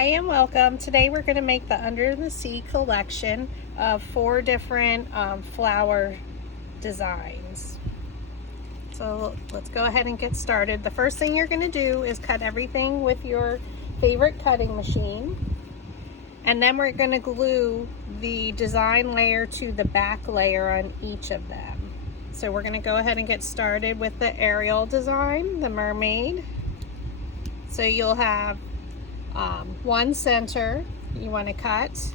Hi and welcome. Today we're going to make the Under the Sea collection of 4 different flower designs. So let's go ahead and get started. The first thing you're going to do is cut everything with your favorite cutting machine. And then we're going to glue the design layer to the back layer on each of them. So we're going to go ahead and get started with the Ariel design, the mermaid. So you'll have one center you want to cut,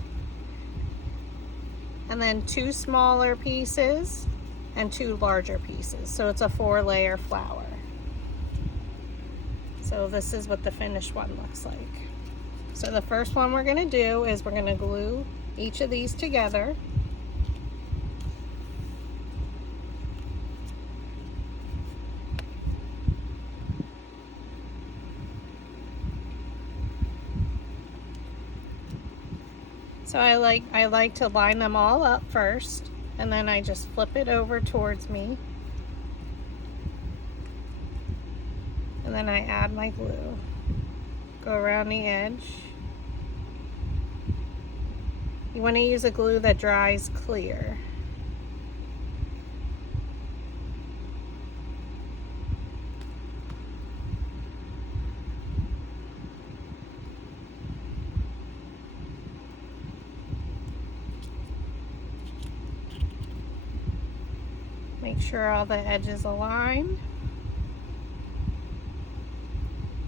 and then 2 smaller pieces and 2 larger pieces. So it's a 4-layer flower. So this is what the finished one looks like. So the first one we're going to do is we're going to glue each of these together. So I like to line them all up first, and then I just flip it over towards me, and then I add my glue. Go around the edge. You want to use a glue that dries clear. Make sure all the edges align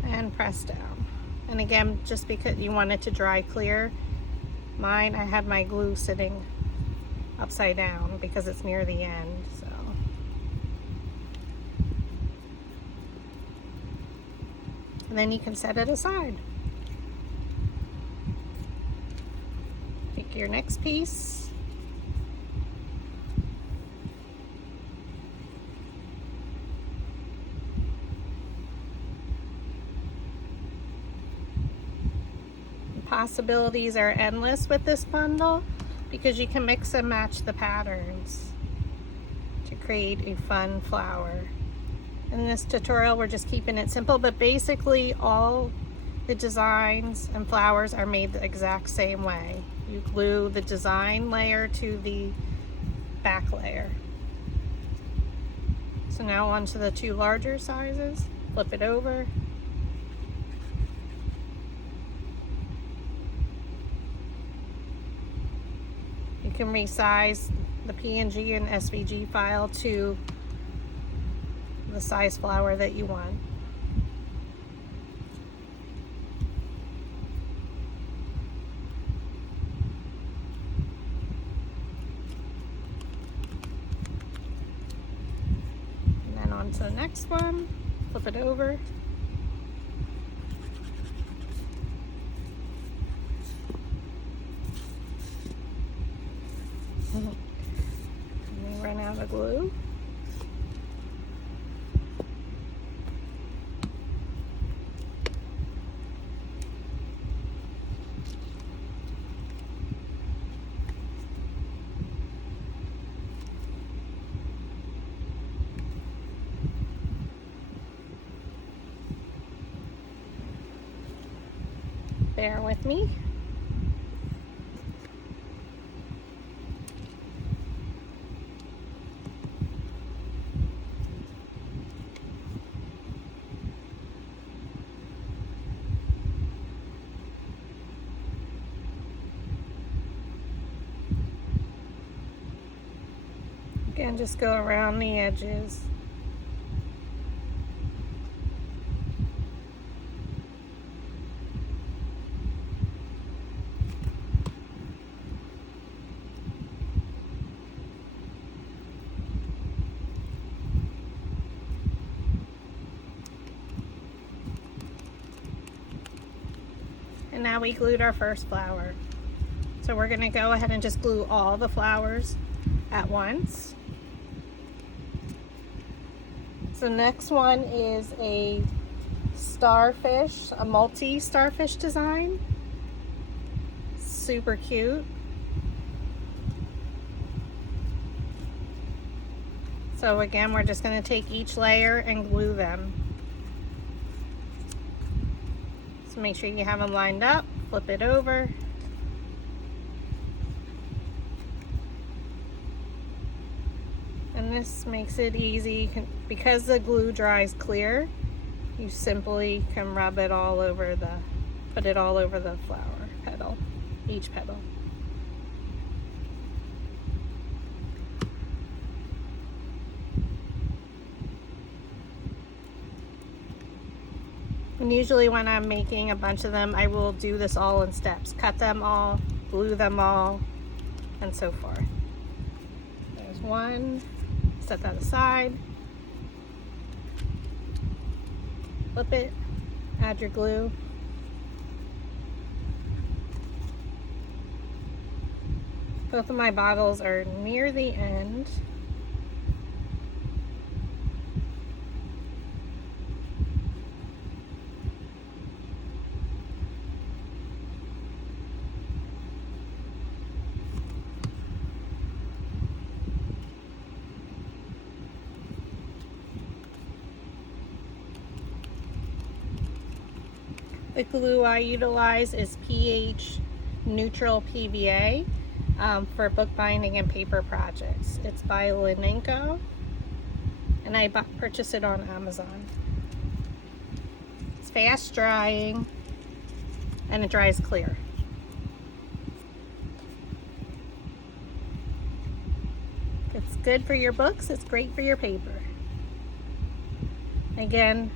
and press down. And again, just because you want it to dry clear, I had my glue sitting upside down because it's near the end. So and then you can set it aside. Take your next piece. Possibilities are endless with this bundle because you can mix and match the patterns to create a fun flower. In this tutorial we're just keeping it simple, but basically all the designs and flowers are made the exact same way. You glue the design layer to the back layer. So now onto the 2 larger sizes, flip it over. You can resize the PNG and SVG file to the size flower that you want. And then on to the next one, flip it over. And we run out of glue. Bear with me. Again, just go around the edges. And now we glued our first flower. So we're going to go ahead and just glue all the flowers at once. So next one is a starfish, a multi-starfish design. Super cute. So again, we're just going to take each layer and glue them. So make sure you have them lined up. flip it over. And this makes it easy. Because the glue dries clear, you simply can rub it all over put it all over the flower petal, each petal. And usually when I'm making a bunch of them, I will do this all in steps. Cut them all, glue them all, and so forth. There's one. Set that aside. Flip it, add your glue. Both of my bottles are near the end. The glue I utilize is pH neutral PVA for bookbinding and paper projects. It's by Linenco, and I purchased it on Amazon. It's fast drying and it dries clear. It's good for your books, it's great for your paper. Again,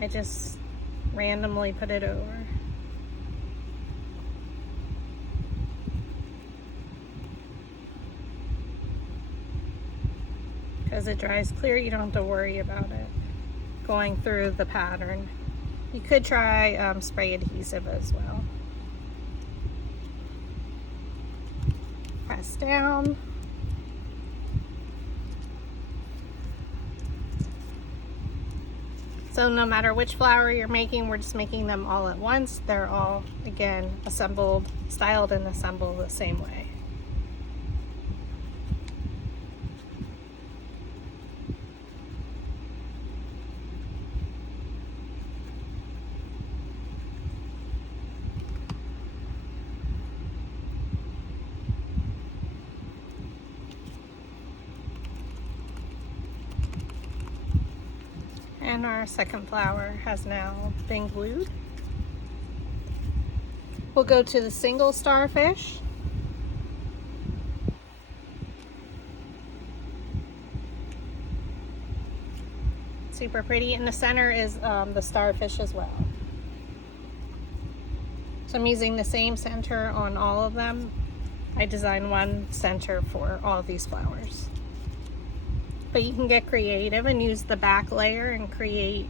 I just randomly put it over. Because it dries clear, you don't have to worry about it going through the pattern. You could try spray adhesive as well. Press down. So no matter which flower you're making, we're just making them all at once. They're all, again, assembled, styled and assembled the same way. And our second flower has now been glued. We'll go to the single starfish. Super pretty. In the center is the starfish as well. So I'm using the same center on all of them. I designed one center for all these flowers. But you can get creative and use the back layer and create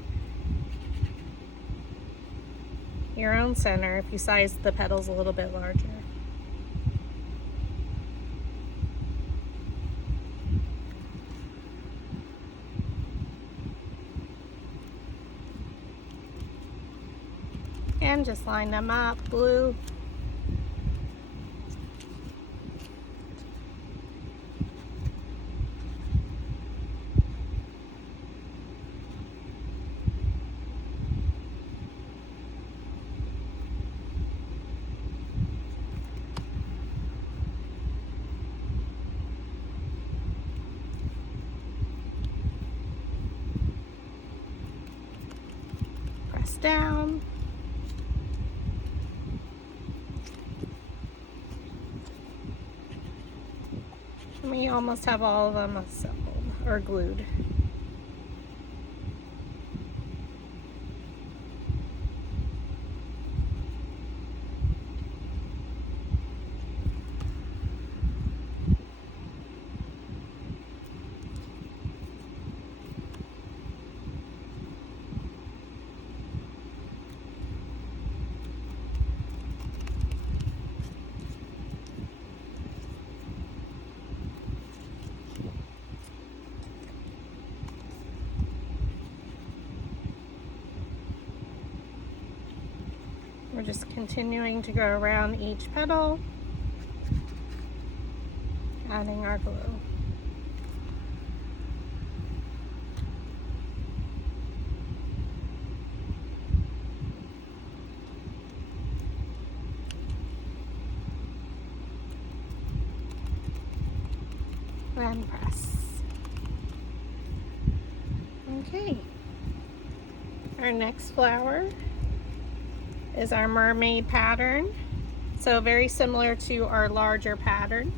your own center if you size the petals a little bit larger. And just line them up, glue. Down. And we almost have all of them assembled or glued. We're just continuing to go around each petal, adding our glue. and press. Okay. Our next flower is our mermaid pattern. So very similar to our larger pattern.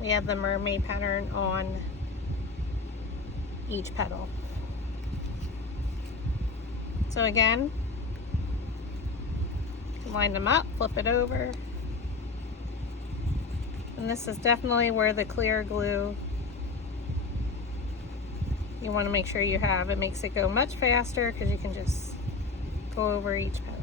We have the mermaid pattern on each petal. So again, line them up, flip it over. And this is definitely where the clear glue, you want to make sure you have. It makes it go much faster because you can just go over each petal.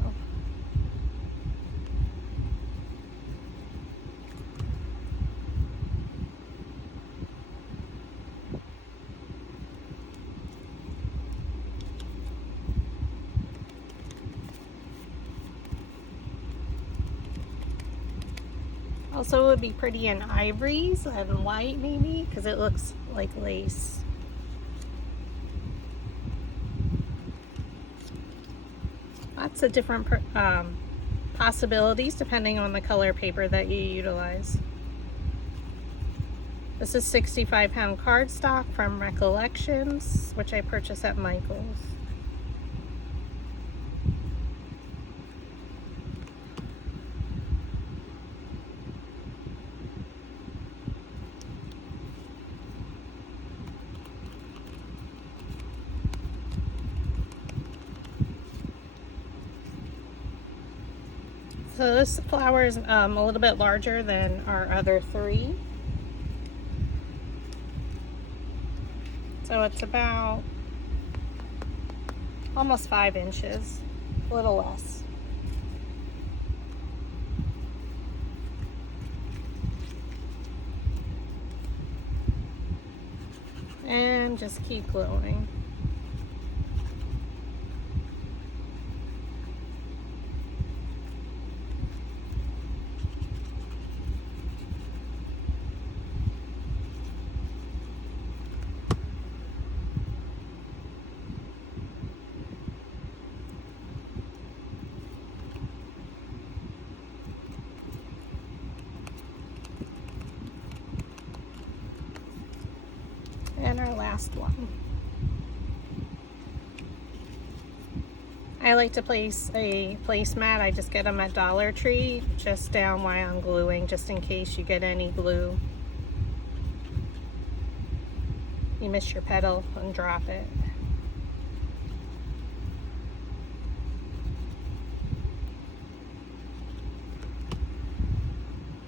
Also, it would be pretty in ivories and white maybe, because it looks like lace. Lots of different possibilities depending on the color paper that you utilize. This is 65-pound cardstock from Recollections, which I purchased at Michael's. So this flower is a little bit larger than our other three. So it's about almost 5 inches, a little less. And just keep gluing. And our last one. I like to place a placemat. I just get them at Dollar Tree, just down while I'm gluing, just in case you get any glue. You miss your petal and drop it.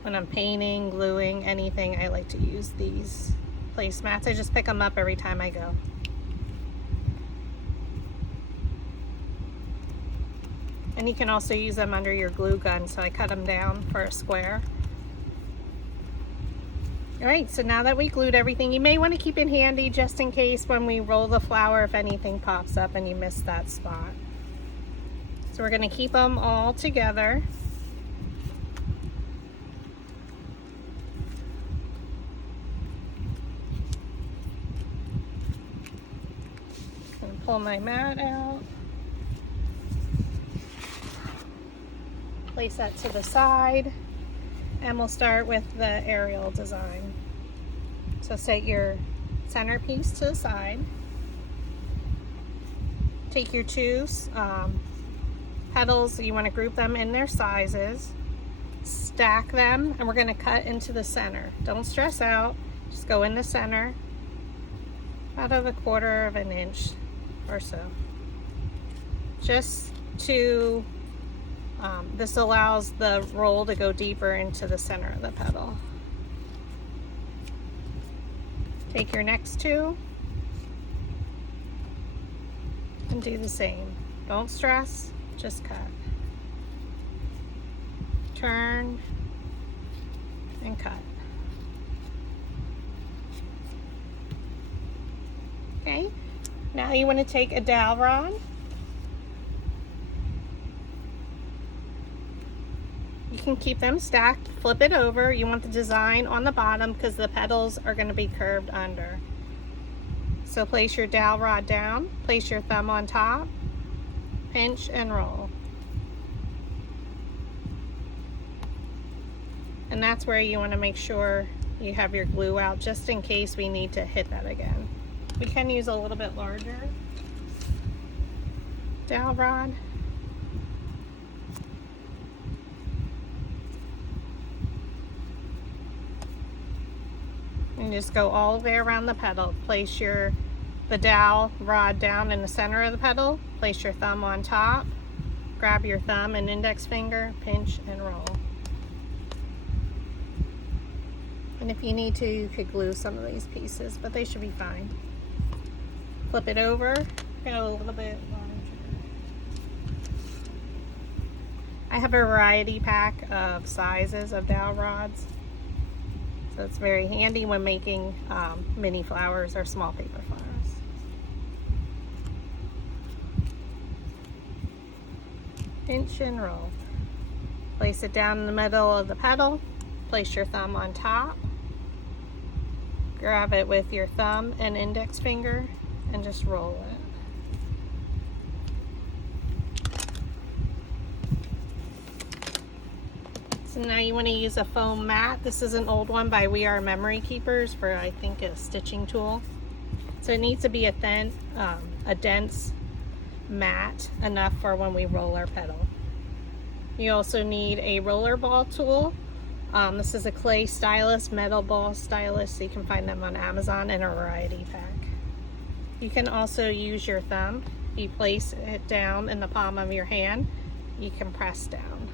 When I'm painting, gluing, anything, I like to use these placemats. I just pick them up every time I go. And you can also use them under your glue gun, so I cut them down for a square. Alright, so now that we glued everything, you may want to keep it handy just in case when we roll the flower, if anything pops up and you miss that spot. So we're going to keep them all together. Pull my mat out, place that to the side, and we'll start with the aerial design. So set your centerpiece to the side, take your two petals, you want to group them in their sizes, stack them, and we're going to cut into the center. Don't stress out, just go in the center, about a 1/4 of an inch or so, just to this allows the roll to go deeper into the center of the petal. Take your next two and do the same. Don't stress, just cut, turn and cut. Okay, now you want to take a dowel rod. You can keep them stacked, flip it over. You want the design on the bottom because the petals are going to be curved under. So place your dowel rod down, place your thumb on top, pinch and roll. And that's where you want to make sure you have your glue out just in case we need to hit that again. We can use a little bit larger dowel rod. And just go all the way around the petal. Place the dowel rod down in the center of the petal. Place your thumb on top. Grab your thumb and index finger, pinch and roll. And if you need to, you could glue some of these pieces, but they should be fine. Flip it over, go a little bit larger. I have a variety pack of sizes of dowel rods. So it's very handy when making mini flowers or small paper flowers. Pinch and roll. Place it down in the middle of the petal. Place your thumb on top. Grab it with your thumb and index finger and just roll it. So now you want to use a foam mat. This is an old one by We Are Memory Keepers for, I think, a stitching tool. So it needs to be a dense mat, enough for when we roll our petal. You also need a roller ball tool. This is a clay stylus, metal ball stylus. So you can find them on Amazon in a variety pack. You can also use your thumb. You place it down in the palm of your hand. You can press down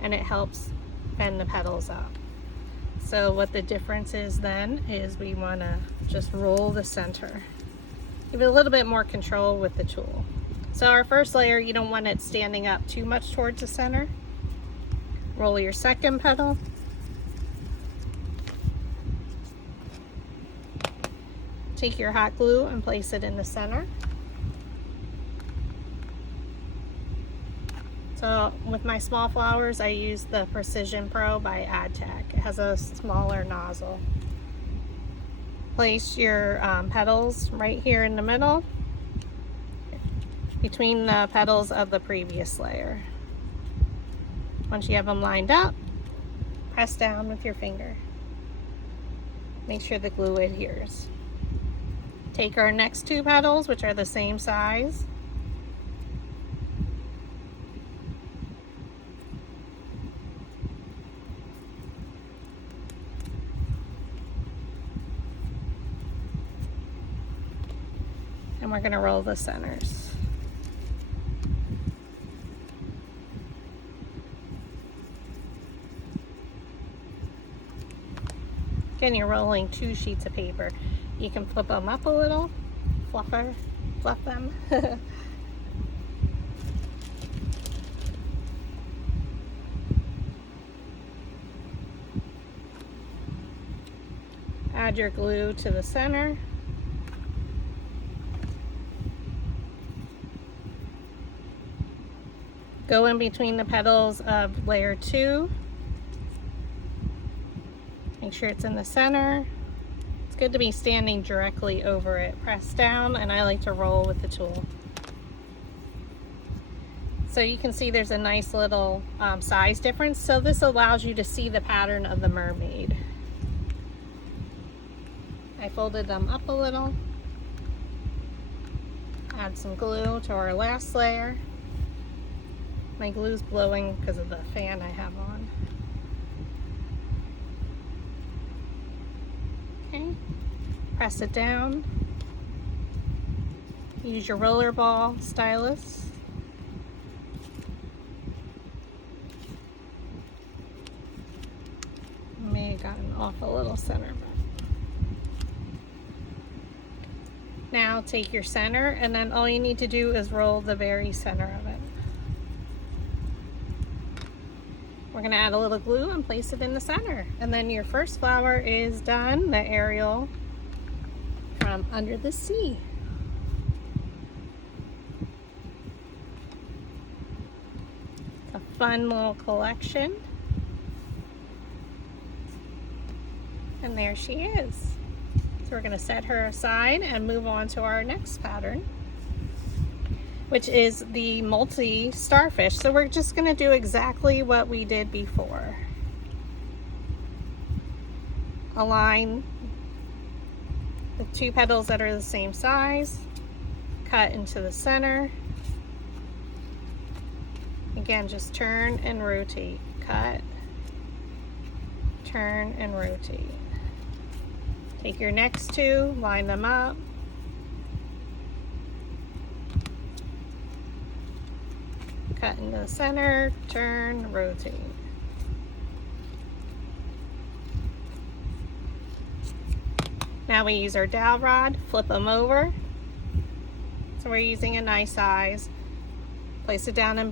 and it helps bend the petals up. So what the difference is then is we want to just roll the center. Give it a little bit more control with the tool. So our first layer, you don't want it standing up too much towards the center. Roll your second petal. Take your hot glue and place it in the center. So with my small flowers, I use the Precision Pro by AdTech. It has a smaller nozzle. Place your petals right here in the middle, between the petals of the previous layer. Once you have them lined up, press down with your finger. Make sure the glue adheres. Take our next two petals, which are the same size. And we're going to roll the centers. Again, you're rolling two sheets of paper. You can flip them up a little, fluff them. Add your glue to the center. Go in between the petals of layer 2. Make sure it's in the center. It's good to be standing directly over it. Press down, and I like to roll with the tool. So you can see there's a nice little size difference. So this allows you to see the pattern of the mermaid. I folded them up a little. Add some glue to our last layer. My glue's blowing because of the fan I have on. Okay, press it down. Use your roller ball stylus. May have gotten off a little center, but now take your center, and then all you need to do is roll the very center of it. We're going to add a little glue and place it in the center. And then your first flower is done, the Ariel from Under the Sea. It's a fun little collection. And there she is. So we're going to set her aside and move on to our next pattern, which is the multi-starfish. So we're just going to do exactly what we did before. align the two petals that are the same size, cut into the center. Again, just turn and rotate, cut, turn and rotate. Take your next two, line them up. Cut into the center, turn, rotate. Now we use our dowel rod, flip them over. So we're using a nice size. Place it down in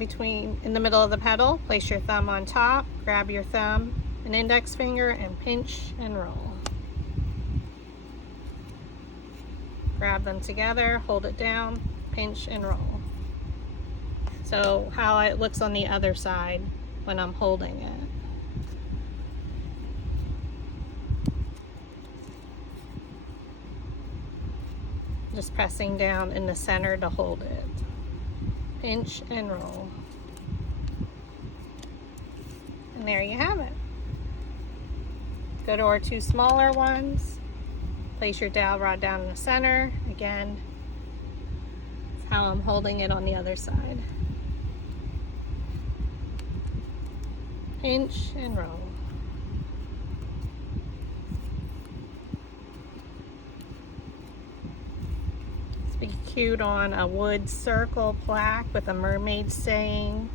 the middle of the petal. Place your thumb on top, grab your thumb and index finger and pinch and roll. Grab them together, hold it down, pinch and roll. So how it looks on the other side when I'm holding it. Just pressing down in the center to hold it. Pinch and roll. And there you have it. Go to our two smaller ones. Place your dowel rod down in the center. Again, that's how I'm holding it on the other side. Pinch and roll. Be cute on a wood circle plaque with a mermaid saying.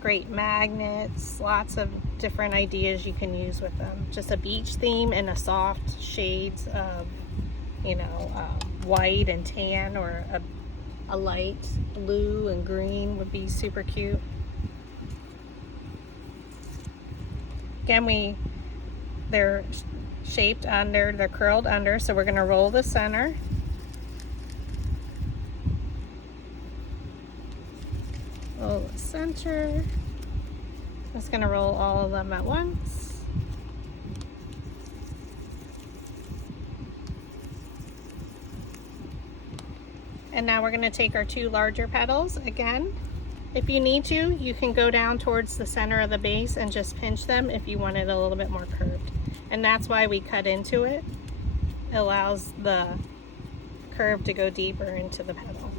Great magnets, lots of different ideas you can use with them. Just a beach theme and a soft shades of, white and tan, or a light blue and green would be super cute. Again, they're shaped under, they're curled under, so we're going to roll the center. Roll the center. Just going to roll all of them at once. And now we're going to take our two larger petals again. If you need to, you can go down towards the center of the base and just pinch them if you want it a little bit more curved. And that's why we cut into it. It allows the curve to go deeper into the petal.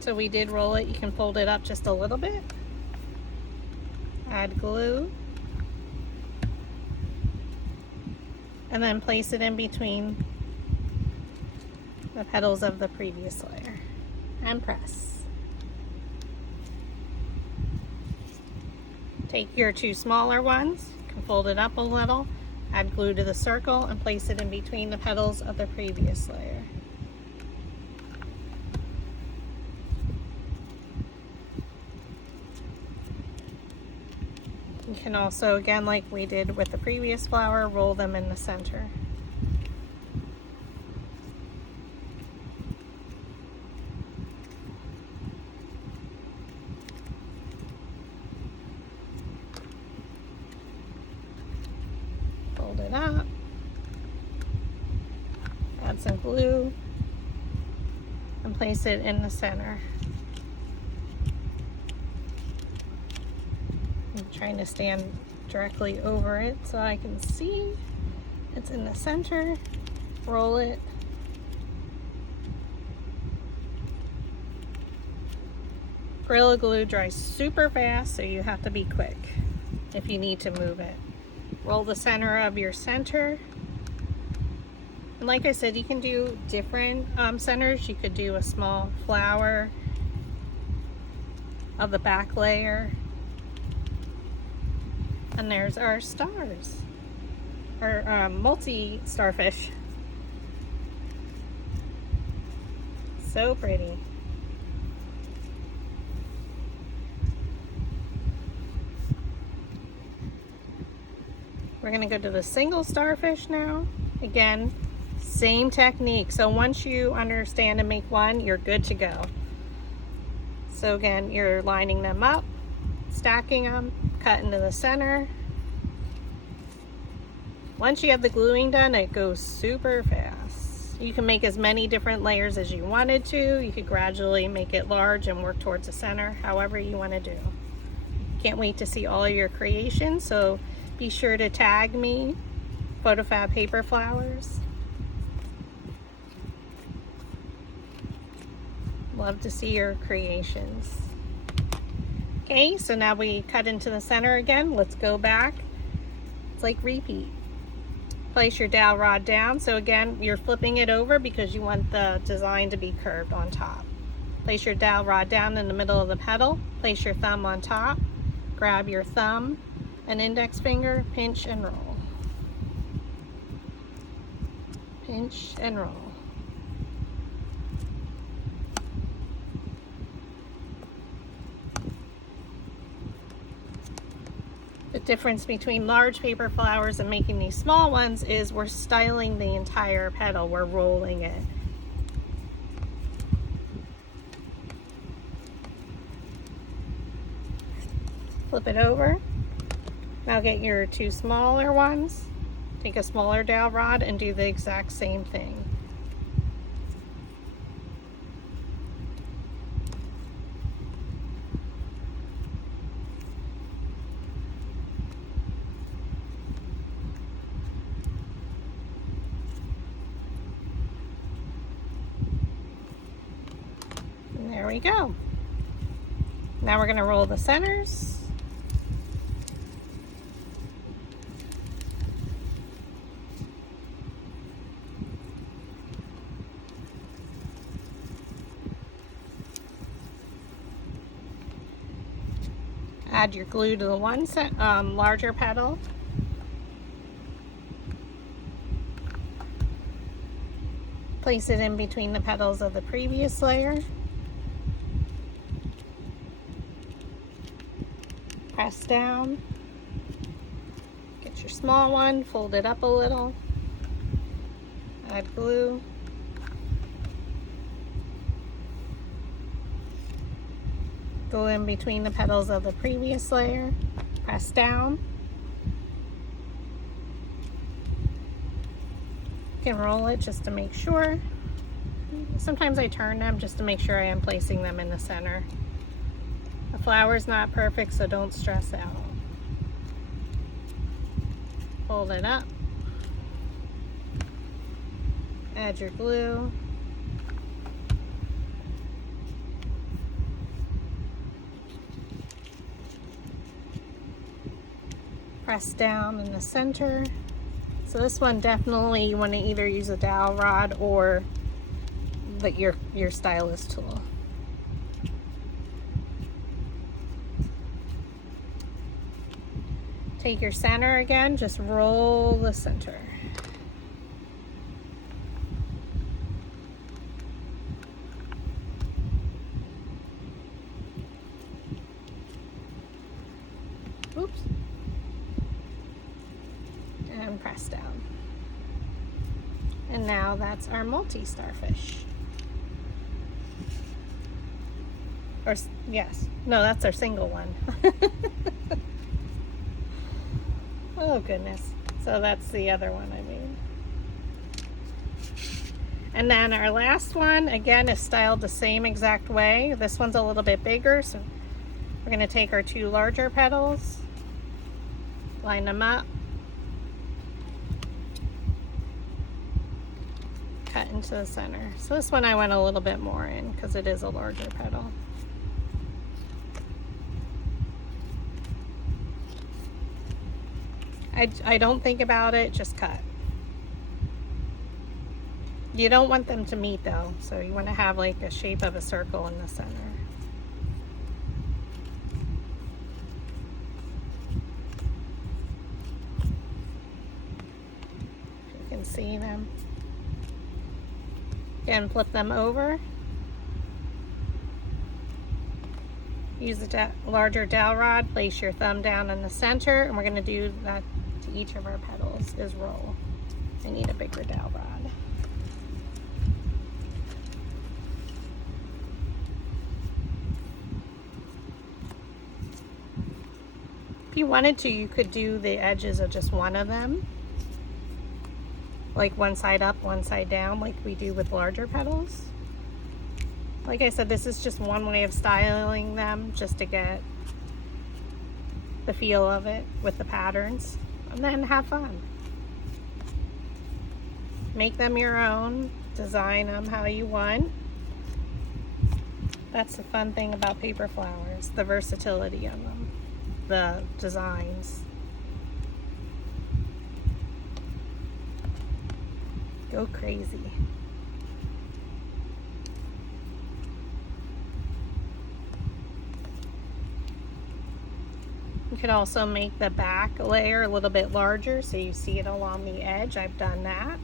So we did roll it. You can fold it up just a little bit. Add glue. And then place it in between the petals of the previous layer. And press. Take your two smaller ones, you can fold it up a little, add glue to the circle, and place it in between the petals of the previous layer. You can also, again, like we did with the previous flower, roll them in the center. Fold it up, add some glue, and place it in the center. I'm trying to stand directly over it so I can see it's in the center. Roll it. Gorilla Glue dries super fast, so you have to be quick if you need to move it. Roll the center of your center. And like I said, you can do different centers. You could do a small flower of the back layer. And there's our stars, our multi-starfish. So pretty. We're gonna go to the single starfish now. Again, same technique. So once you understand and make one, you're good to go. So again, you're lining them up, stacking them, cut into the center. Once you have the gluing done, it goes super fast. You can make as many different layers as you wanted to. You could gradually make it large and work towards the center, however you want to do. You can't wait to see all your creations, so be sure to tag me, PhotoFab Paper Flowers. Love to see your creations. Okay, so now we cut into the center again. Let's go back. It's like repeat. Place your dowel rod down. So again, you're flipping it over because you want the design to be curved on top. Place your dowel rod down in the middle of the petal. Place your thumb on top. Grab your thumb and index finger, pinch and roll. Pinch and roll. The difference between large paper flowers and making these small ones is we're styling the entire petal, we're rolling it. Flip it over. Now get your two smaller ones, take a smaller dowel rod and do the exact same thing. There we go. Now we're going to roll the centers. Add your glue to the one larger petal. Place it in between the petals of the previous layer. Press down. Get your small one, fold it up a little. Add glue. Go in between the petals of the previous layer. Press down. You can roll it just to make sure. Sometimes I turn them just to make sure I am placing them in the center. The flower's not perfect, so don't stress out. Fold it up. Add your glue. Press down in the center. So this one definitely you want to either use a dowel rod or your stylus tool. Take your center again, just roll the center. Oops. And press down. And now that's our multi-starfish. Or, yes, no, that's our single one. Oh goodness. So that's the other one I made. And then our last one, again, is styled the same exact way. This one's a little bit bigger, so we're going to take our two larger petals, line them up, cut into the center. So this one I went a little bit more in because it is a larger petal. I don't think about it, just cut. You don't want them to meet though, so you want to have like a shape of a circle in the center. You can see them. Again, flip them over. Use the larger dowel rod, place your thumb down in the center, and we're going to do that to each of our petals, is roll. I need a bigger dowel rod. If you wanted to, you could do the edges of just one of them. Like one side up, one side down, like we do with larger petals. Like I said, this is just one way of styling them, just to get the feel of it with the patterns, and then have fun. Make them your own, design them how you want. That's the fun thing about paper flowers, the versatility of them, the designs. Go crazy. You could also make the back layer a little bit larger so you see it along the edge. I've done that.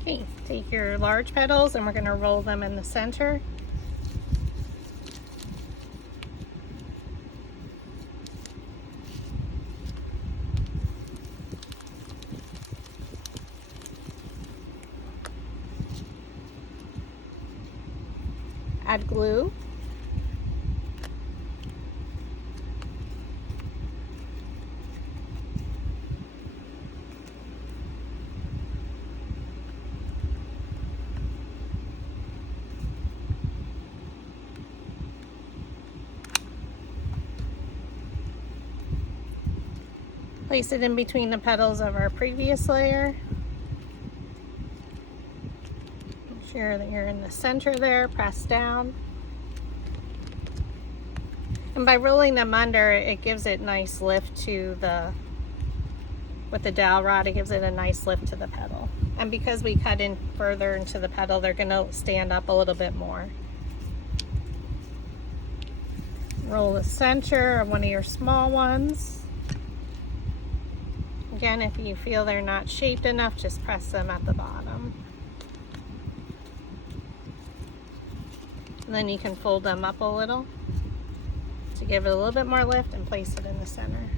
Okay, take your large petals and we're going to roll them in the center. Add glue. Place it in between the petals of our previous layer. Make sure that you're in the center there, press down. And by rolling them under, it gives it nice lift to the, with the dowel rod, it gives it a nice lift to the petal. And because we cut in further into the petal, they're gonna stand up a little bit more. Roll the center of one of your small ones. Again, if you feel they're not shaped enough, just press them at the bottom. And then you can fold them up a little to give it a little bit more lift and place it in the center.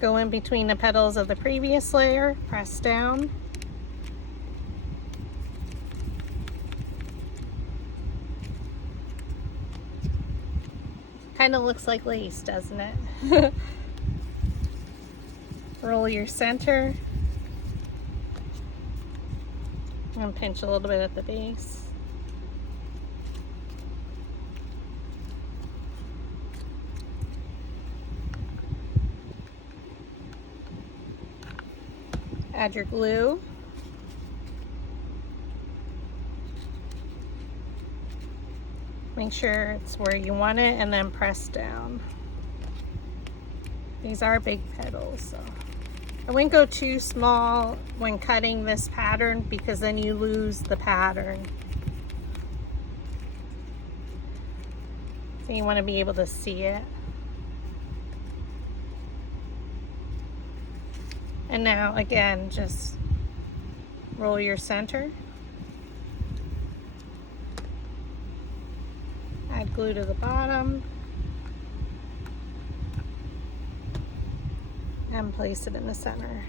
Go in between the petals of the previous layer, press down. Kind of looks like lace, doesn't it? Roll your center and pinch a little bit at the base. Add your glue. Make sure it's where you want it and then press down. These are big petals, so I wouldn't go too small when cutting this pattern because then you lose the pattern. So you want to be able to see it. And now again, just roll your center. Add glue to the bottom. And place it in the center.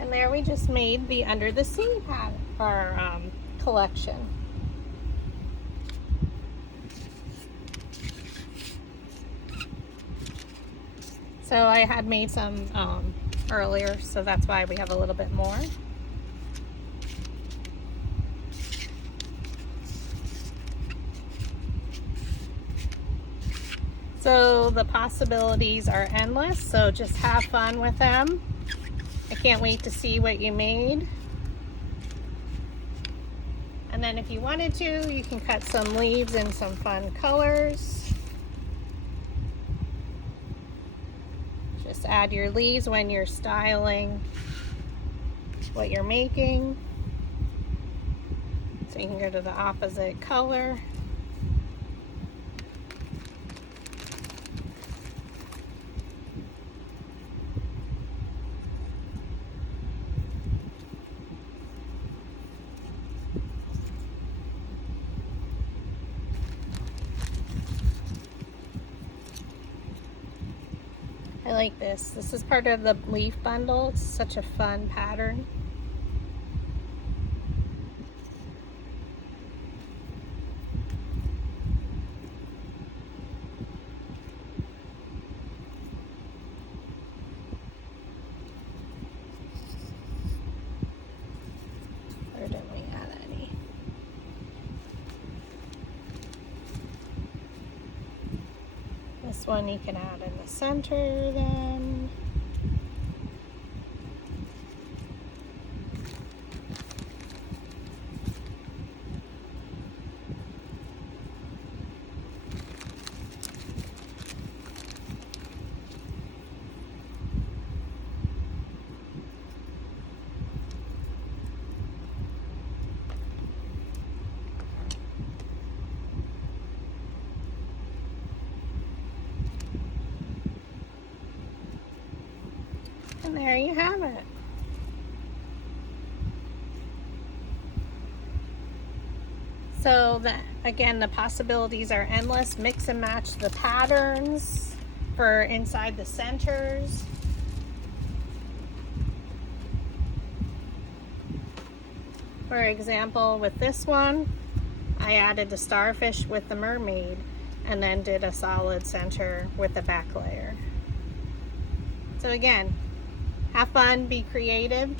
And there we just made the Under the Sea pattern, our collection. So I had made some earlier, so that's why we have a little bit more. So the possibilities are endless, so just have fun with them. I can't wait to see what you made. And then if you wanted to, you can cut some leaves in some fun colors. Just add your leaves when you're styling what you're making. So you can go to the opposite color. I like this. This is part of the leaf bundle. It's such a fun pattern. one you can add in the center then. And there you have it. So that, again, the possibilities are endless. Mix and match the patterns for inside the centers. For example, with this one, I added the starfish with the mermaid and then did a solid center with the back layer. So again, have fun, be creative,